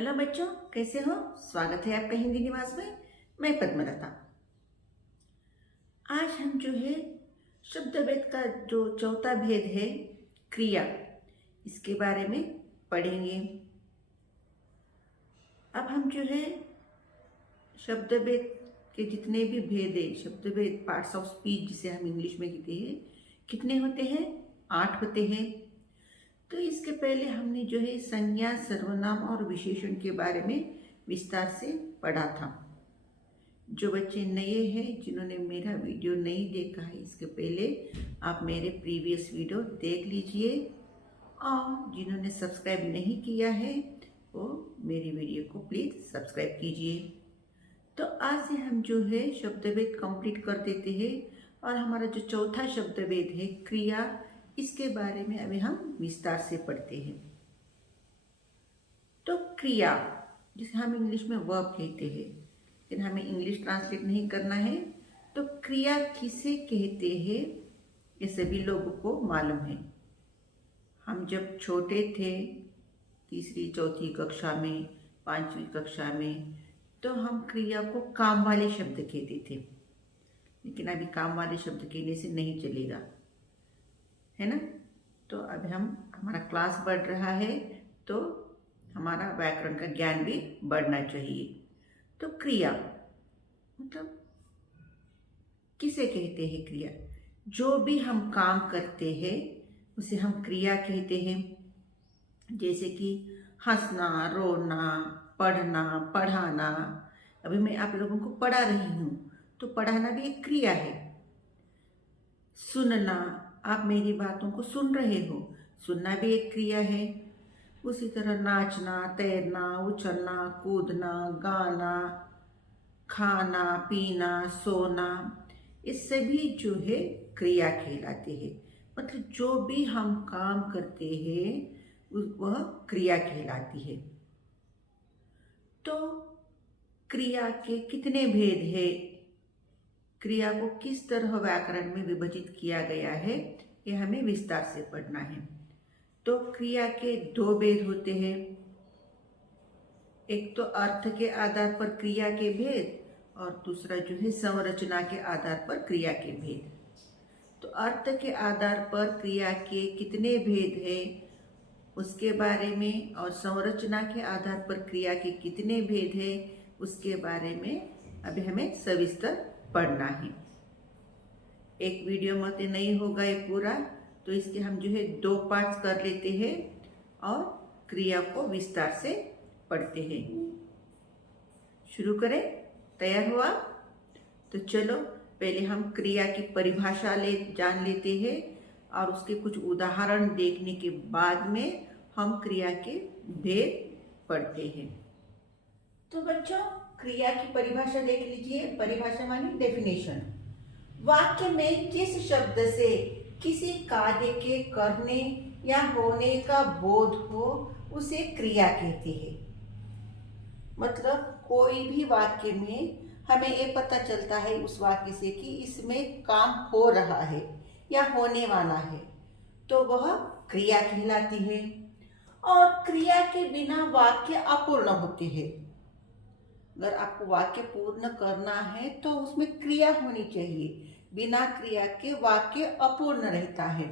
Hello बच्चों, कैसे हो? स्वागत है आपका हिंदी निवास में। मैं पद्मलता। आज हम जो है शब्द भेद का जो चौथा भेद है क्रिया, इसके बारे में पढ़ेंगे। अब हम जो है शब्द भेद के जितने भी भेद है, शब्द भेद पार्ट्स ऑफ स्पीच जिसे हम इंग्लिश में कहते हैं, कितने होते हैं? 8 होते हैं। तो इसके पहले हमने जो है संज्ञा, सर्वनाम और विशेषण के बारे में विस्तार से पढ़ा था। जो बच्चे नए हैं, जिन्होंने मेरा वीडियो नहीं देखा है, इसके पहले आप मेरे प्रीवियस वीडियो देख लीजिए, और जिन्होंने सब्सक्राइब नहीं किया है वो मेरी वीडियो को प्लीज़ सब्सक्राइब कीजिए। तो आज से हम जो है शब्द भेद कंप्लीट कर देते हैं, और हमारा जो चौथा शब्द भेद है क्रिया, इसके बारे में अभी हम विस्तार से पढ़ते हैं। तो क्रिया, जिसे हम इंग्लिश में वर्ब कहते हैं, लेकिन हमें इंग्लिश ट्रांसलेट नहीं करना है, तो क्रिया किसे कहते हैं ये सभी लोगों को मालूम है। हम जब छोटे थे, तीसरी चौथी कक्षा में, 5वीं कक्षा में, तो हम क्रिया को काम वाले शब्द कहते थे, लेकिन अभी काम वाले शब्द कहने से नहीं चलेगा, है ना। तो अभी हमारा क्लास बढ़ रहा है, तो हमारा व्याकरण का ज्ञान भी बढ़ना चाहिए। तो क्रिया मतलब किसे कहते हैं? क्रिया, जो भी हम काम करते हैं उसे हम क्रिया कहते हैं। जैसे कि हंसना, रोना, पढ़ना, पढ़ाना। अभी मैं आप लोगों को पढ़ा रही हूँ, तो पढ़ाना भी एक क्रिया है। सुनना, आप मेरी बातों को सुन रहे हो, सुनना भी एक क्रिया है। उसी तरह नाचना, तैरना, उछलना, कूदना, गाना, खाना, पीना, सोना, ये सभी जो है क्रिया कहलाते हैं। मतलब जो भी हम काम करते हैं वह क्रिया कहलाती है। तो क्रिया के कितने भेद है, क्रिया को किस तरह व्याकरण में विभाजित किया गया है, ये हमें विस्तार से पढ़ना है। तो क्रिया के 2 भेद होते हैं। एक तो अर्थ के आधार पर क्रिया के भेद, और दूसरा जो है संरचना के आधार पर क्रिया के भेद। तो अर्थ के आधार पर क्रिया के कितने भेद है उसके बारे में, और संरचना के आधार पर क्रिया के कितने भेद है उसके बारे में अभी हमें सविस्तर पढ़ना है। एक वीडियो मत नहीं होगा ये पूरा, तो इसके हम जो है 2 पार्ट्स कर लेते हैं और क्रिया को विस्तार से पढ़ते हैं। शुरू करें? तैयार हुआ? तो चलो पहले हम क्रिया की परिभाषा जान लेते हैं, और उसके कुछ उदाहरण देखने के बाद में हम क्रिया के भेद पढ़ते हैं। तो बच्चों, क्रिया की परिभाषा देख लीजिए। परिभाषा मानी डेफिनेशन। वाक्य में जिस शब्द से किसी कार्य के करने या होने का बोध हो उसे क्रिया कहते हैं। मतलब कोई भी वाक्य में हमें ये पता चलता है उस वाक्य से कि इसमें काम हो रहा है या होने वाला है, तो वह क्रिया कहलाती है। और क्रिया के बिना वाक्य अपूर्ण होते हैं। अगर आपको वाक्य पूर्ण करना है तो उसमें क्रिया होनी चाहिए, बिना क्रिया के वाक्य अपूर्ण रहता है।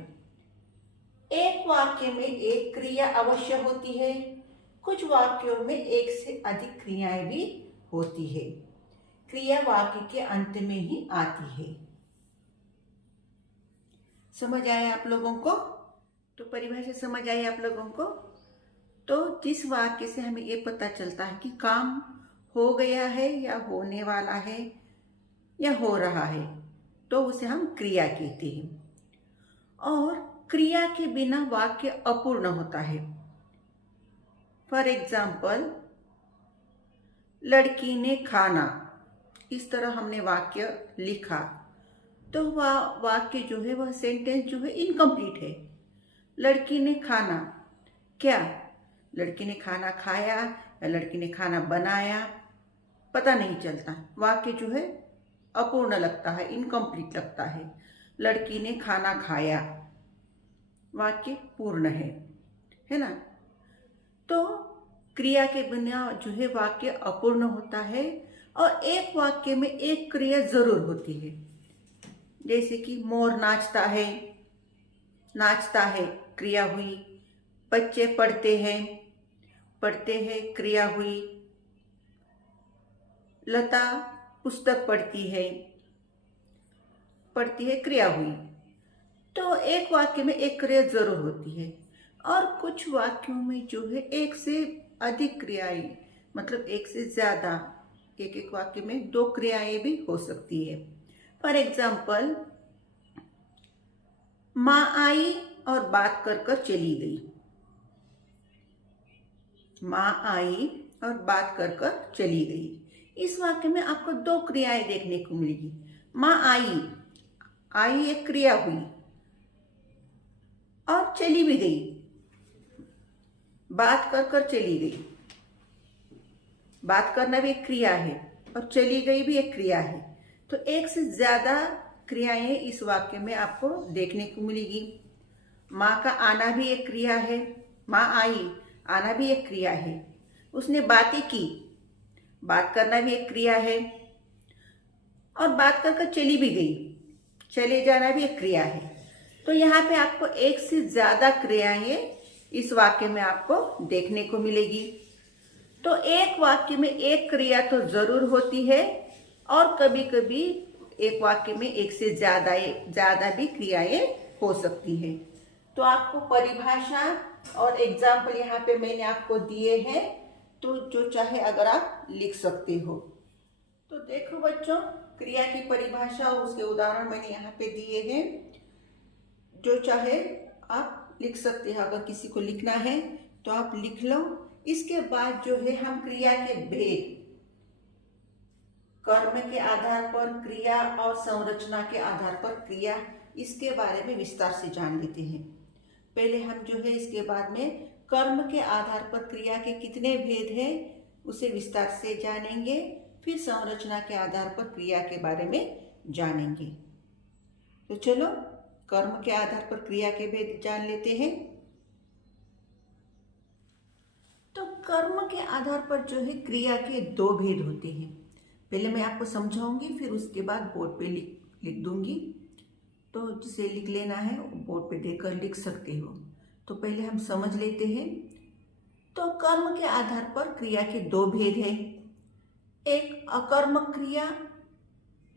एक वाक्य में एक क्रिया अवश्य होती है, कुछ वाक्यों में एक से अधिक क्रियाएं भी होती है। क्रिया वाक्य के अंत में ही आती है। समझ आया आप लोगों को? तो परिभाषा समझ आई आप लोगों को? तो जिस वाक्य से हमें ये पता चलता है कि काम हो गया है या होने वाला है या हो रहा है, तो उसे हम क्रिया कहते हैं। और क्रिया के बिना वाक्य अपूर्ण होता है। फॉर एग्जाम्पल, लड़की ने खाना, इस तरह हमने वाक्य लिखा, तो वह वाक्य जो है, वह सेंटेंस जो है इनकम्प्लीट है। लड़की ने खाना, क्या लड़की ने खाना खाया या लड़की ने खाना बनाया, पता नहीं चलता। वाक्य जो है अपूर्ण लगता है, इनकम्प्लीट लगता है। लड़की ने खाना खाया, वाक्य पूर्ण है ना। तो क्रिया के बिना जो है वाक्य अपूर्ण होता है और एक वाक्य में एक क्रिया जरूर होती है। जैसे कि मोर नाचता है क्रिया हुई। बच्चे पढ़ते हैं क्रिया हुई। लता पुस्तक पढ़ती है क्रिया हुई। तो एक वाक्य में एक क्रिया जरूर होती है और कुछ वाक्यों में जो है एक से अधिक क्रियाएं, मतलब एक से ज्यादा, एक वाक्य में दो क्रियाएं भी हो सकती है। फॉर एग्जाम्पल, माँ आई और बात कर कर चली गई। माँ आई और बात कर कर चली गई। इस वाक्य में आपको दो क्रियाएं देखने को मिलेगी। माँ आई एक क्रिया हुई और चली भी गई, बात कर कर चली गई। बात करना भी एक क्रिया है और चली गई भी एक क्रिया है। तो एक से ज्यादा क्रियाएं इस वाक्य में आपको देखने को मिलेगी। माँ का आना भी एक क्रिया है। माँ आई, आना भी एक क्रिया है। उसने बातें की, बात करना भी एक क्रिया है और बात कर कर चली भी गई, चले जाना भी एक क्रिया है। तो यहाँ पे आपको एक से ज्यादा क्रियाएं इस वाक्य में आपको देखने को मिलेगी। तो एक वाक्य में एक क्रिया तो जरूर होती है और कभी कभी एक वाक्य में एक से ज्यादा भी क्रियाएं हो सकती है। तो आपको परिभाषा और एग्जाम्पल यहाँ पे मैंने आपको दिए हैं, तो जो चाहे अगर आप लिख सकते हो। तो देखो बच्चों, क्रिया की परिभाषा और उसके उदाहरण मैंने यहाँ पे दिए हैं। जो चाहे आप लिख सकते हैं। अगर किसी को लिखना है तो आप लिख लो। इसके बाद जो है हम क्रिया के भेद, कर्म के आधार पर क्रिया और संरचना के आधार पर क्रिया, इसके बारे में विस्तार से जान लेते हैं। पहले हम जो है इसके बाद में कर्म के आधार पर क्रिया के कितने भेद हैं उसे विस्तार से जानेंगे। फिर संरचना के आधार पर क्रिया के बारे में जानेंगे। तो चलो कर्म के आधार पर क्रिया के भेद जान लेते हैं। तो कर्म के आधार पर जो है क्रिया के दो भेद होते हैं। पहले मैं आपको समझाऊंगी, फिर उसके बाद बोर्ड पे लिख दूंगी। तो जिसे लिख लेना है वो बोर्ड पे देखकर लिख सकते हो। तो पहले हम समझ लेते हैं। तो कर्म के आधार पर क्रिया के दो भेद हैं, एक अकर्मक क्रिया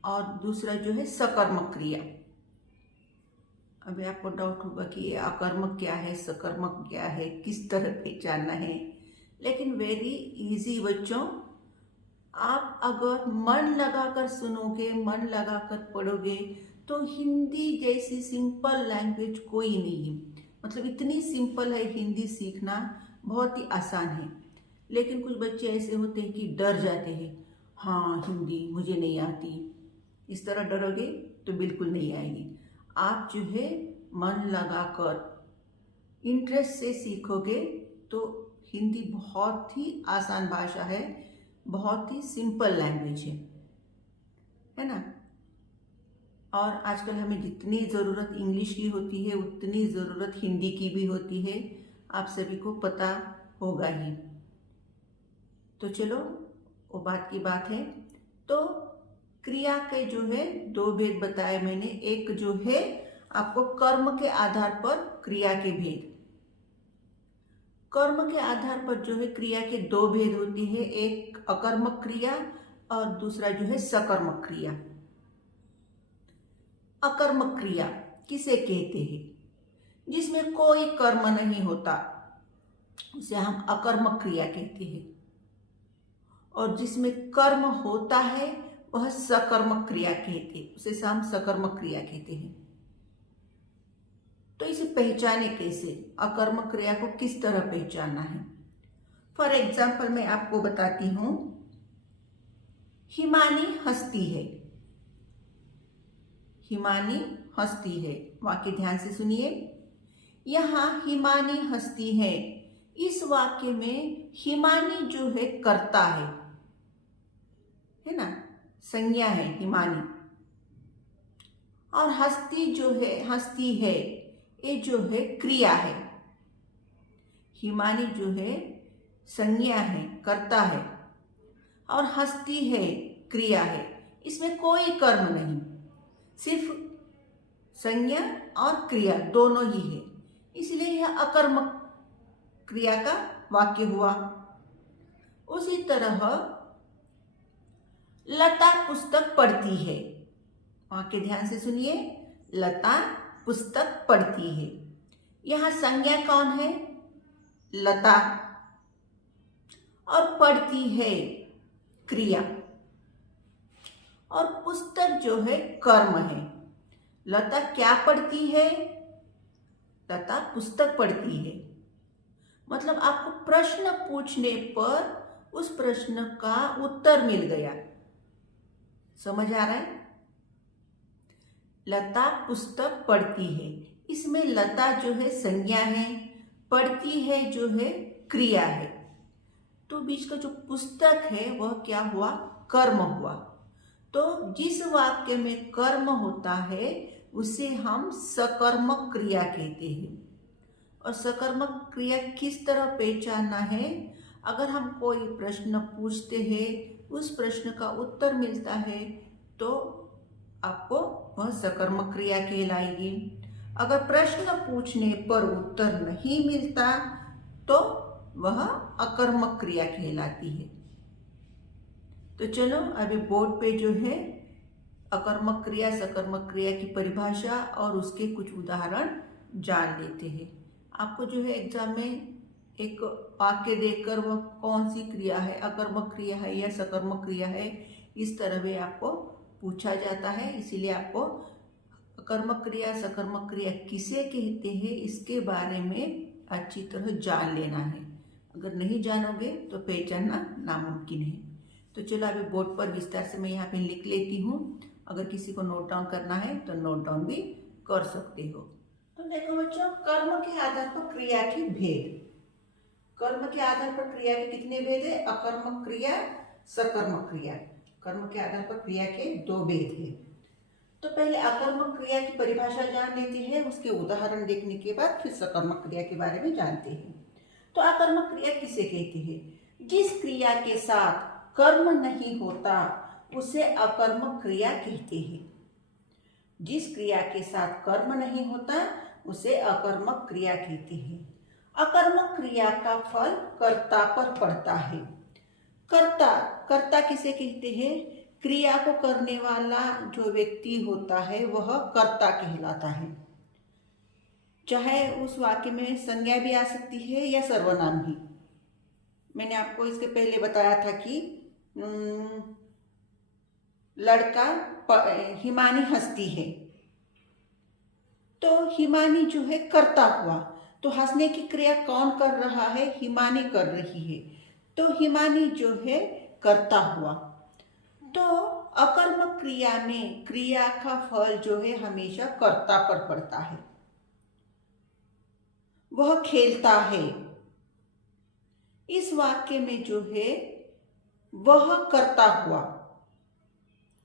और दूसरा जो है सकर्मक क्रिया। अभी आपको डाउट होगा कि ये अकर्मक क्या है, सकर्मक क्या है, किस तरह पहचानना है। लेकिन वेरी इजी बच्चों, आप अगर मन लगाकर सुनोगे, मन लगाकर पढ़ोगे तो हिंदी जैसी सिंपल लैंग्वेज कोई नहीं है। मतलब इतनी सिंपल है हिंदी सीखना, बहुत ही आसान है। लेकिन कुछ बच्चे ऐसे होते हैं कि डर जाते हैं, हाँ हिंदी मुझे नहीं आती। इस तरह डरोगे तो बिल्कुल नहीं आएगी। आप जो है मन लगाकर इंटरेस्ट से सीखोगे तो हिंदी बहुत ही आसान भाषा है, बहुत ही सिंपल लैंग्वेज है ना। और आजकल हमें जितनी ज़रूरत इंग्लिश की होती है उतनी ज़रूरत हिंदी की भी होती है, आप सभी को पता होगा ही। तो चलो वो बात की बात है। तो क्रिया के जो है दो भेद बताए मैंने। एक जो है आपको कर्म के आधार पर क्रिया के भेद, कर्म के आधार पर जो है क्रिया के दो भेद होती है, एक अकर्मक क्रिया और दूसरा जो है सकर्मक क्रिया। अकर्मक क्रिया किसे कहते हैं? जिसमें कोई कर्म नहीं होता उसे हम अकर्मक क्रिया कहते हैं, और जिसमें कर्म होता है वह सकर्मक क्रिया कहते हैं, उसे हम सकर्मक क्रिया कहते हैं। तो इसे पहचाने कैसे, अकर्मक क्रिया को किस तरह पहचानना है? फॉर एग्जाम्पल मैं आपको बताती हूं, हिमानी हंसती है। हिमानी हंसती है, वाक्य ध्यान से सुनिए। यहां हिमानी हंसती है, इस वाक्य में हिमानी जो है कर्ता है ना, संज्ञा है हिमानी। और हंसती जो है, हंसती है, ये जो है क्रिया है। हिमानी जो है संज्ञा है, कर्ता है, और हस्ती है, क्रिया है। इसमें कोई कर्म नहीं, सिर्फ संज्ञा और क्रिया दोनों ही है, इसलिए यह अकर्मक क्रिया का वाक्य हुआ। उसी तरह लता पुस्तक पढ़ती है, वाक्य ध्यान से सुनिए। लता पुस्तक पढ़ती है, यहां संज्ञा कौन है? लता, और पढ़ती है क्रिया, और पुस्तक जो है कर्म है। लता क्या पढ़ती है? लता पुस्तक पढ़ती है। मतलब आपको प्रश्न पूछने पर उस प्रश्न का उत्तर मिल गया। समझ आ रहा है? लता पुस्तक पढ़ती है, इसमें लता जो है संज्ञा है, पढ़ती है जो है क्रिया है। तो बीच का जो पुस्तक है वह क्या हुआ? कर्म हुआ। तो जिस वाक्य में कर्म होता है उसे हम सकर्मक क्रिया कहते हैं। और सकर्मक क्रिया किस तरह पहचानना है? अगर हम कोई प्रश्न पूछते हैं, उस प्रश्न का उत्तर मिलता है तो आपको वह सकर्मक क्रिया कहलाएगी। अगर प्रश्न पूछने पर उत्तर नहीं मिलता तो वह अकर्मक क्रिया कहलाती है। तो चलो अभी बोर्ड पे जो है अकर्मक क्रिया, सकर्मक क्रिया की परिभाषा और उसके कुछ उदाहरण जान लेते हैं। आपको जो है एग्जाम में एक वाक्य देखकर वह कौन सी क्रिया है, अकर्मक क्रिया है या सकर्मक क्रिया है, इस तरह भी आपको पूछा जाता है। इसीलिए आपको अकर्मक क्रिया, सकर्मक क्रिया किसे कहते हैं इसके बारे में अच्छी तरह जान लेना है। अगर नहीं जानोगे तो पहचानना नामुमकिन है। तो चलो अभी बोर्ड पर विस्तार से मैं यहाँ पे लिख लेती हूँ। अगर किसी को नोट डाउन करना है तो नोट डाउन भी कर सकते हो। तो देखो बच्चों, कर्म के आधार पर क्रिया के भेद। कर्म के आधार पर क्रिया के कितने भेद है? अकर्मक क्रिया, सकर्मक क्रिया। कर्म के आधार पर क्रिया के दो भेद है। तो पहले अकर्मक क्रिया की परिभाषा जान लेते हैं, उसके उदाहरण देखने के बाद फिर सकर्मक क्रिया के बारे में जानते हैं। तो अकर्मक क्रिया किसे कहते हैं? जिस क्रिया के साथ कर्म नहीं होता उसे अकर्मक क्रिया कहते हैं। जिस क्रिया के साथ कर्म नहीं होता उसे अकर्मक क्रिया कहते हैं। अकर्मक क्रिया का फल कर्ता पर पड़ता है। कर्ता किसे कहते हैं? क्रिया को करने वाला जो व्यक्ति होता है वह कर्ता कहलाता है। चाहे उस वाक्य में संज्ञा भी आ सकती है या सर्वनाम भी। मैंने आपको इसके पहले बताया था कि लड़का हिमानी हंसती है, तो हिमानी जो है कर्ता हुआ। तो हंसने की क्रिया कौन कर रहा है? हिमानी कर रही है, तो हिमानी जो है कर्ता हुआ। तो अकर्मक क्रिया में क्रिया का फल जो है हमेशा कर्ता पर पड़ता है। वह खेलता है, इस वाक्य में जो है वह कर्ता हुआ।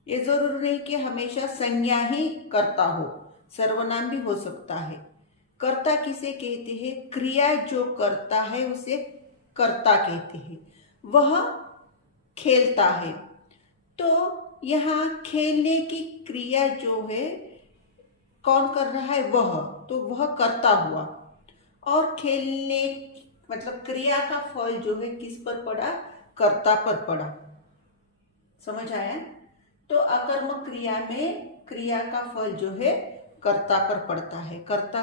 ये जरूर नहीं कि हमेशा संज्ञा ही कर्ता हो, सर्वनाम भी हो सकता है। कर्ता किसे कहते हैं? क्रिया जो करता है उसे कर्ता कहते हैं। वह खेलता है, तो यहाँ खेलने की क्रिया जो है कौन कर रहा है? वह, तो वह कर्ता हुआ। और खेलने मतलब क्रिया का फल जो है किस पर पड़ा? कर्ता पर पड़ा। समझ आया? तो अकर्मक क्रिया में क्रिया का फल जो है कर्ता पर पड़ता है। कर्ता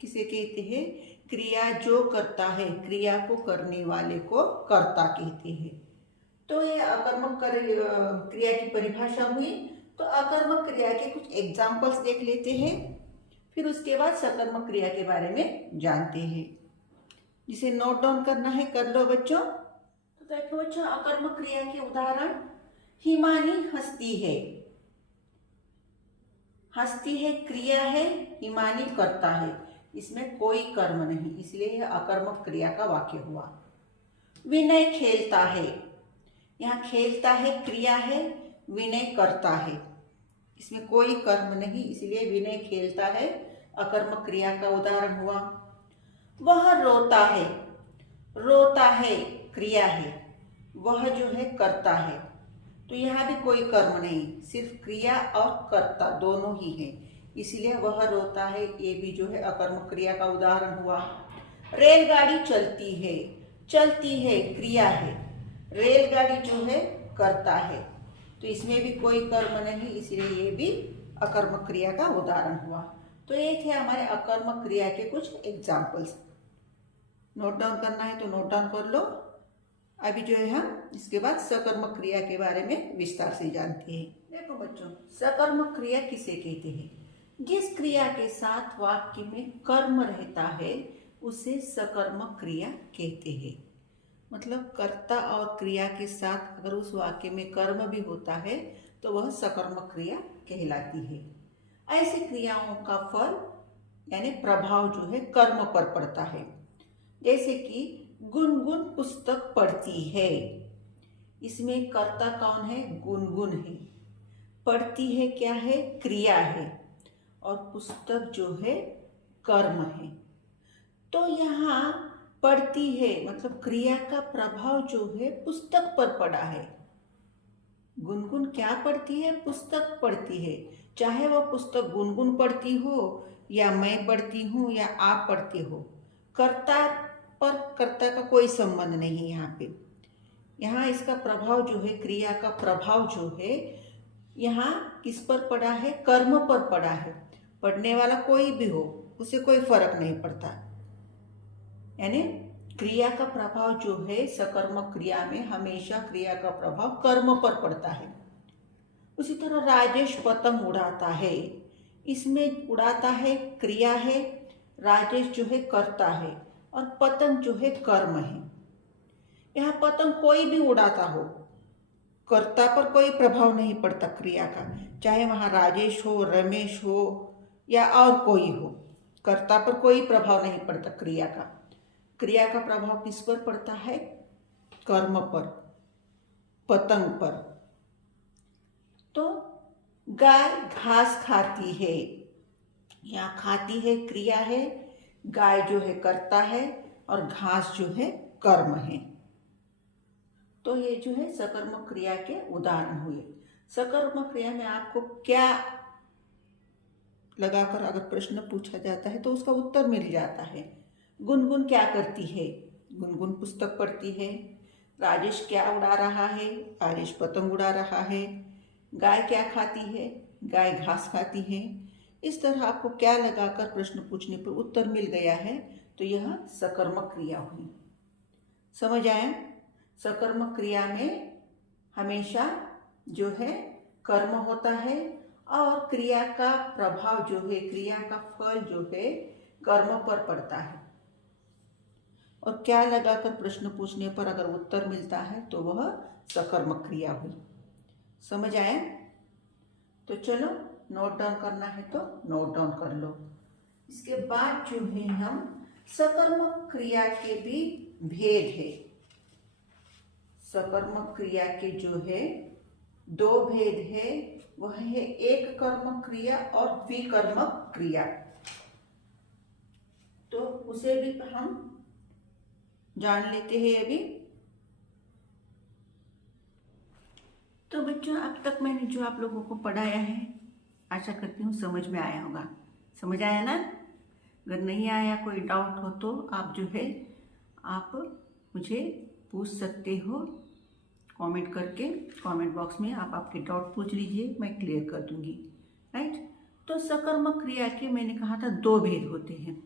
किसे कहते हैं? क्रिया जो करता है, क्रिया को करने वाले को कर्ता कहते हैं। तो ये अकर्मक क्रिया की परिभाषा हुई। तो अकर्मक क्रिया के कुछ एग्जाम्पल्स देख लेते हैं, फिर उसके बाद सकर्मक क्रिया के बारे में जानते हैं। जिसे नोट डाउन करना है कर लो बच्चों। तो देखो बच्चों, अकर्मक क्रिया के उदाहरण। हिमानी हंसती है, हंसती है क्रिया है, हिमानी करता है, इसमें कोई कर्म नहीं, इसलिए यह अकर्मक क्रिया का वाक्य हुआ। विनय खेलता है, यहाँ खेलता है क्रिया है, विनय करता है, इसमें कोई कर्म नहीं, इसलिए विनय खेलता है अकर्मक क्रिया का उदाहरण हुआ। वह रोता है क्रिया है वह जो है कर्ता है। तो यहाँ भी कोई कर्म नहीं, सिर्फ क्रिया और कर्ता दोनों ही है, इसलिए वह रोता है ये भी जो है अकर्मक क्रिया का उदाहरण हुआ। रेलगाड़ी चलती है क्रिया है, रेलगाड़ी जो है कर्ता है, तो इसमें भी कोई कर्म नहीं, इसलिए ये भी अकर्मक क्रिया का उदाहरण हुआ। तो ये थे हमारे अकर्मक क्रिया के कुछ एग्जाम्पल्स। नोट डाउन करना है तो नोट डाउन कर लो। अभी जो है हम इसके बाद सकर्मक क्रिया के बारे में विस्तार से जानते हैं। देखो बच्चों, सकर्मक क्रिया किसे कहते हैं? जिस क्रिया के साथ वाक्य में कर्म रहता है उसे सकर्मक क्रिया कहते हैं। मतलब कर्ता और क्रिया के साथ अगर उस वाक्य में कर्म भी होता है तो वह सकर्मक क्रिया कहलाती है। ऐसी क्रियाओं का फल यानी प्रभाव जो है कर्म पर पड़ता है। जैसे कि गुनगुन पुस्तक पढ़ती है, इसमें कर्ता कौन है? गुनगुन है। पढ़ती है क्या है? क्रिया है। और पुस्तक जो है कर्म है। तो यहाँ पढ़ती है मतलब क्रिया का प्रभाव जो है पुस्तक पर पड़ा है। गुनगुन क्या पढ़ती है? पुस्तक पढ़ती है। चाहे वह पुस्तक गुनगुन पढ़ती हो या मैं पढ़ती हूँ या आप पढ़ते हो, कर्ता पर कर्ता का कोई संबंध नहीं। यहाँ इसका प्रभाव जो है, क्रिया का प्रभाव जो है यहाँ किस पर पड़ा है? कर्म पर पड़ा है। पढ़ने वाला कोई भी हो उसे कोई फर्क नहीं पड़ता। यानी क्रिया का प्रभाव जो है सकर्मक क्रिया में हमेशा क्रिया का प्रभाव कर्म पर पड़ता है। उसी तरह राजेश पतंग उड़ाता है, इसमें उड़ाता है क्रिया है, राजेश जो है कर्ता है और पतंग जो है कर्म है। यहाँ पतंग कोई भी उड़ाता हो, कर्ता पर कोई प्रभाव नहीं पड़ता क्रिया का, चाहे वहाँ राजेश हो, रमेश हो या और कोई हो, कर्ता पर कोई प्रभाव नहीं पड़ता क्रिया का। क्रिया का प्रभाव किस पर पड़ता है? कर्म पर, पतंग पर। तो गाय घास खाती है, यहाँ खाती है क्रिया है, गाय जो है कर्ता है और घास जो है कर्म है। तो ये जो है सकर्मक क्रिया के उदाहरण हुए। सकर्मक क्रिया में आपको क्या लगाकर अगर प्रश्न पूछा जाता है तो उसका उत्तर मिल जाता है। गुनगुन क्या करती है? गुनगुन पुस्तक पढ़ती है। राजेश क्या उड़ा रहा है? राजेश पतंग उड़ा रहा है। गाय क्या खाती है? गाय घास खाती है। इस तरह आपको क्या लगाकर प्रश्न पूछने पर उत्तर मिल गया है तो यह सकर्मक क्रिया हुई। समझ आया? सकर्मक क्रिया में हमेशा जो है कर्म होता है और क्रिया का प्रभाव जो है, क्रिया का फल जो है कर्म पर पड़ता है। और क्या लगाकर प्रश्न पूछने पर अगर उत्तर मिलता है तो वह सकर्मक क्रिया हुई। समझ आया? तो चलो नोट डाउन करना है तो नोट डाउन कर लो। इसके बाद जो है हम सकर्मक क्रिया के भी भेद है। सकर्मक क्रिया के जो है दो भेद है, वह है एक कर्मक क्रिया और विकर्मक क्रिया। तो उसे भी हम जान लेते हैं अभी। तो बच्चों, अब तक मैंने जो आप लोगों को पढ़ाया है आशा करती हूँ समझ में आया होगा। समझ आया ना? अगर नहीं आया, कोई डाउट हो तो आप जो है आप मुझे पूछ सकते हो कमेंट करके। कमेंट बॉक्स में आप आपके डाउट पूछ लीजिए, मैं क्लियर कर दूंगी। राइट? तो सकर्मक क्रिया के मैंने कहा था दो भेद होते हैं,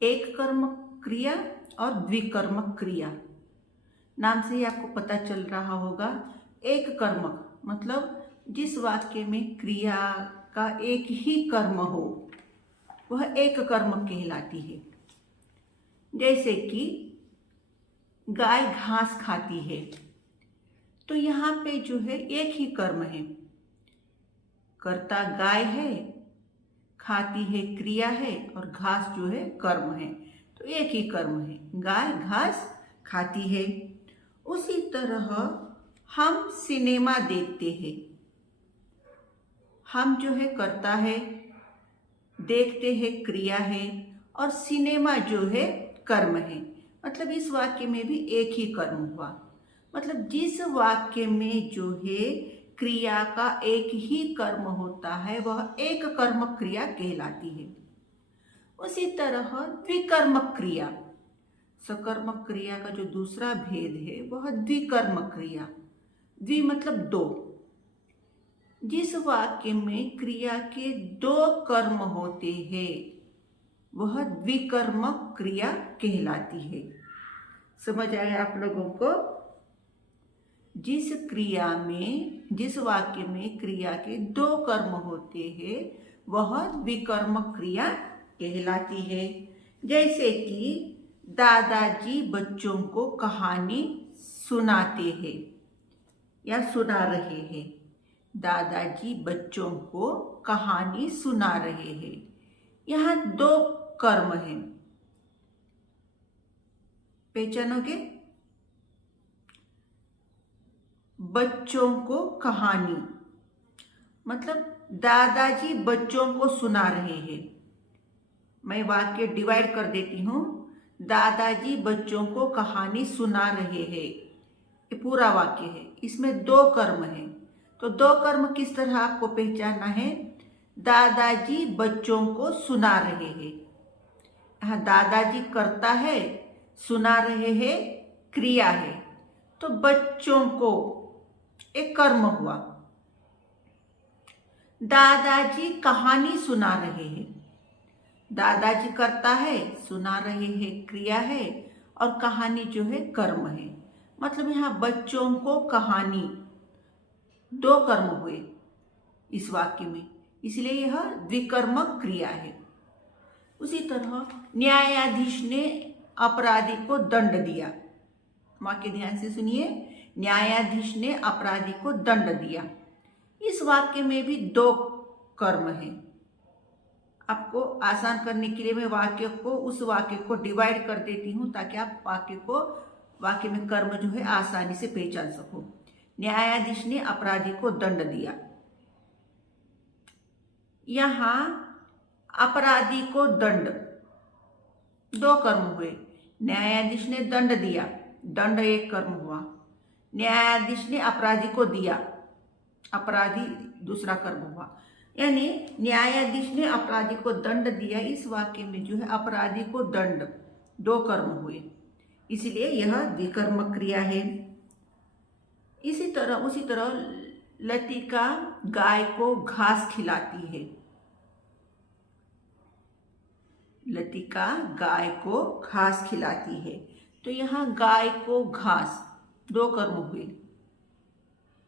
एक कर्मक क्रिया और द्विकर्मक क्रिया। नाम से ही आपको पता चल रहा होगा। एक कर्मक मतलब जिस वाक्य में क्रिया का एक ही कर्म हो वह एक कर्मक कहलाती है। जैसे कि गाय घास खाती है, तो यहाँ पे जो है एक ही कर्म है, कर्ता गाय है, खाती है क्रिया है और घास जो है कर्म है। तो एक ही कर्म है, गाय घास खाती है। उसी तरह हम सिनेमा देखते हैं, हम जो है कर्ता है, देखते हैं क्रिया है और सिनेमा जो है कर्म है। मतलब इस वाक्य में भी एक ही कर्म हुआ। मतलब जिस वाक्य में जो है क्रिया का एक ही कर्म होता है वह एक कर्मक क्रिया कहलाती है। उसी तरह द्विकर्मक क्रिया, सकर्मक क्रिया का जो दूसरा भेद है वह द्विकर्मक क्रिया। द्वि मतलब दो। जिस वाक्य में क्रिया के दो कर्म होते हैं वह द्विकर्मक क्रिया कहलाती है। समझ आया आप लोगों को? जिस वाक्य में क्रिया के दो कर्म होते हैं वह द्विकर्मक क्रिया कहलाती है। जैसे कि दादाजी बच्चों को कहानी सुनाते हैं या सुना रहे हैं। दादाजी बच्चों को कहानी सुना रहे हैं। यहाँ दो कर्म हैं, पहचानोगे? बच्चों को कहानी मतलब दादाजी बच्चों को सुना रहे हैं। मैं वाक्य डिवाइड कर देती हूँ। दादाजी बच्चों को कहानी सुना रहे हैं, ये पूरा वाक्य है। इसमें दो कर्म हैं। तो दो कर्म किस तरह आपको पहचानना है? दादाजी बच्चों को सुना रहे हैं, यहाँ दादाजी करता है, सुना रहे हैं क्रिया है। तो बच्चों को एक कर्म हुआ। दादाजी कहानी सुना रहे हैं, दादाजी करता है, सुना रहे हैं क्रिया है, और कहानी जो है कर्म है। मतलब यहाँ बच्चों को कहानी, दो कर्म हुए इस वाक्य में, इसलिए यह द्विकर्मक क्रिया है। उसी तरह न्यायाधीश ने अपराधी को दंड दिया। वाक्य ध्यान से सुनिए। न्यायाधीश ने अपराधी को दंड दिया। इस वाक्य में भी दो कर्म हैं। आपको आसान करने के लिए मैं उस वाक्य को डिवाइड कर देती हूँ ताकि आप वाक्य में कर्म जो है आसानी से पहचान सको। न्यायाधीश ने अपराधी को दंड दिया। यहाँ अपराधी को दंड, दो कर्म हुए। न्यायाधीश ने दंड दिया, दंड एक कर्म हुआ। न्यायाधीश ने अपराधी को दिया, अपराधी दूसरा कर्म हुआ। यानी न्यायाधीश ने अपराधी को दंड दिया। इस वाक्य में जो है अपराधी को दंड, दो कर्म हुए, इसलिए यह द्विकर्मक क्रिया है। उसी तरह लतिका गाय को घास खिलाती है। लतिका गाय को घास खिलाती है। तो यहाँ गाय को घास, दो कर्म हुए।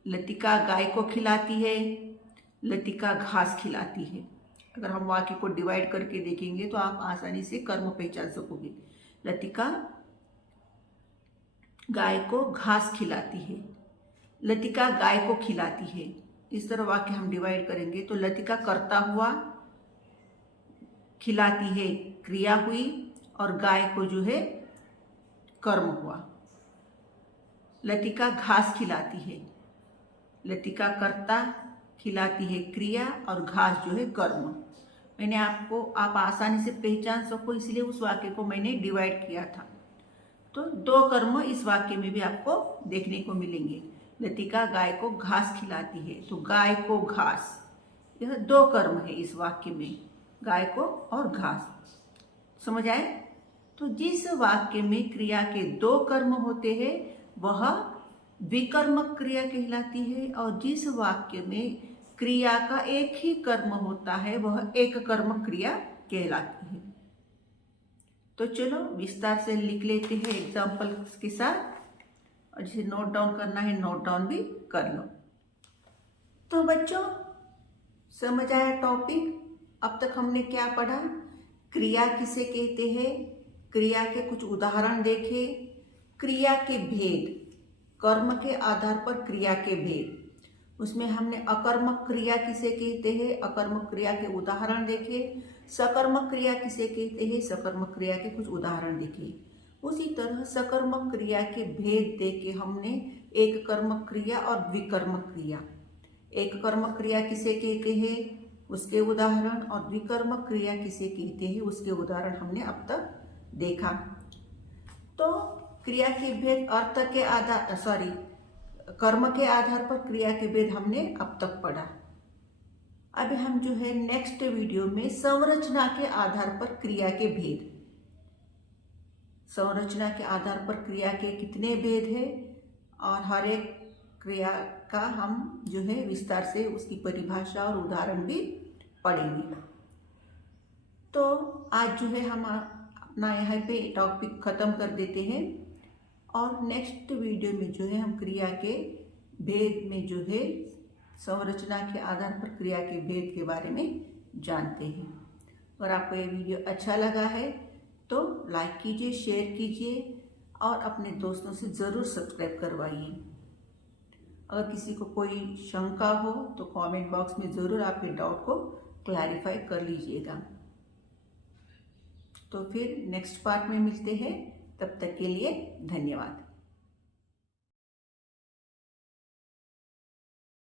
लतिका गाय को खिलाती है, लतिका घास खिलाती है। अगर हम वाक्य को डिवाइड करके देखेंगे तो आप आसानी से कर्म पहचान सकोगे। लतिका गाय को घास खिलाती है, लतिका गाय को खिलाती है। इस तरह वाक्य हम डिवाइड करेंगे तो लतिका करता हुआ, खिलाती है क्रिया हुई, और गाय को जो है कर्म हुआ। लतिका घास खिलाती है, लतिका करता, खिलाती है क्रिया, और घास जो है कर्म। मैंने आप आसानी से पहचान सको इसलिए उस वाक्य को मैंने डिवाइड किया था। तो दो कर्म इस वाक्य में भी आपको देखने को मिलेंगे। लतिका गाय को घास खिलाती है, तो गाय को घास, यह दो कर्म है इस वाक्य में, गाय को और घास। समझ आए? तो जिस वाक्य में क्रिया के दो कर्म होते हैं वह द्विकर्मक क्रिया कहलाती है, और जिस वाक्य में क्रिया का एक ही कर्म होता है वह एक कर्मक क्रिया कहलाती है। तो चलो विस्तार से लिख लेते हैं एग्जाम्पल्स के साथ, और जिसे नोट डाउन करना है नोट डाउन भी कर लो। तो बच्चों समझ आया टॉपिक? अब तक हमने क्या पढ़ा? क्रिया किसे कहते हैं, क्रिया के कुछ उदाहरण देखे, क्रिया के भेद, कर्म के आधार पर क्रिया के भेद, उसमें हमने अकर्मक क्रिया किसे कहते हैं, अकर्मक क्रिया के उदाहरण देखे, सकर्मक क्रिया किसे कहते हैं, सकर्मक क्रिया के कुछ उदाहरण देखे। उसी तरह सकर्मक क्रिया के भेद देके हमने एक कर्मक क्रिया और द्विकर्मक क्रिया, एक कर्मक क्रिया किसे कहते हैं उसके उदाहरण, और द्विकर्मक क्रिया किसे कहते हैं उसके उदाहरण हमने अब तक देखा। तो क्रिया के भेद अर्थ के आधार कर्म के आधार पर क्रिया के भेद हमने अब तक पढ़ा। अभी हम जो है नेक्स्ट वीडियो में संरचना के आधार पर क्रिया के भेद, संरचना के आधार पर क्रिया के कितने भेद है और हर एक क्रिया का हम जो है विस्तार से उसकी परिभाषा और उदाहरण भी पढ़ेंगे। तो आज जो है हम अपना यहाँ पे टॉपिक ख़त्म कर देते हैं और नेक्स्ट वीडियो में जो है हम क्रिया के भेद में जो है संरचना के आधार पर क्रिया के भेद के बारे में जानते हैं। अगर आपको ये वीडियो अच्छा लगा है तो लाइक कीजिए, शेयर कीजिए और अपने दोस्तों से ज़रूर सब्सक्राइब करवाइए। अगर किसी को कोई शंका हो तो कमेंट बॉक्स में ज़रूर आपके डाउट को क्लैरिफाई कर लीजिएगा। तो फिर नेक्स्ट पार्ट में मिलते हैं, तब तक के लिए धन्यवाद।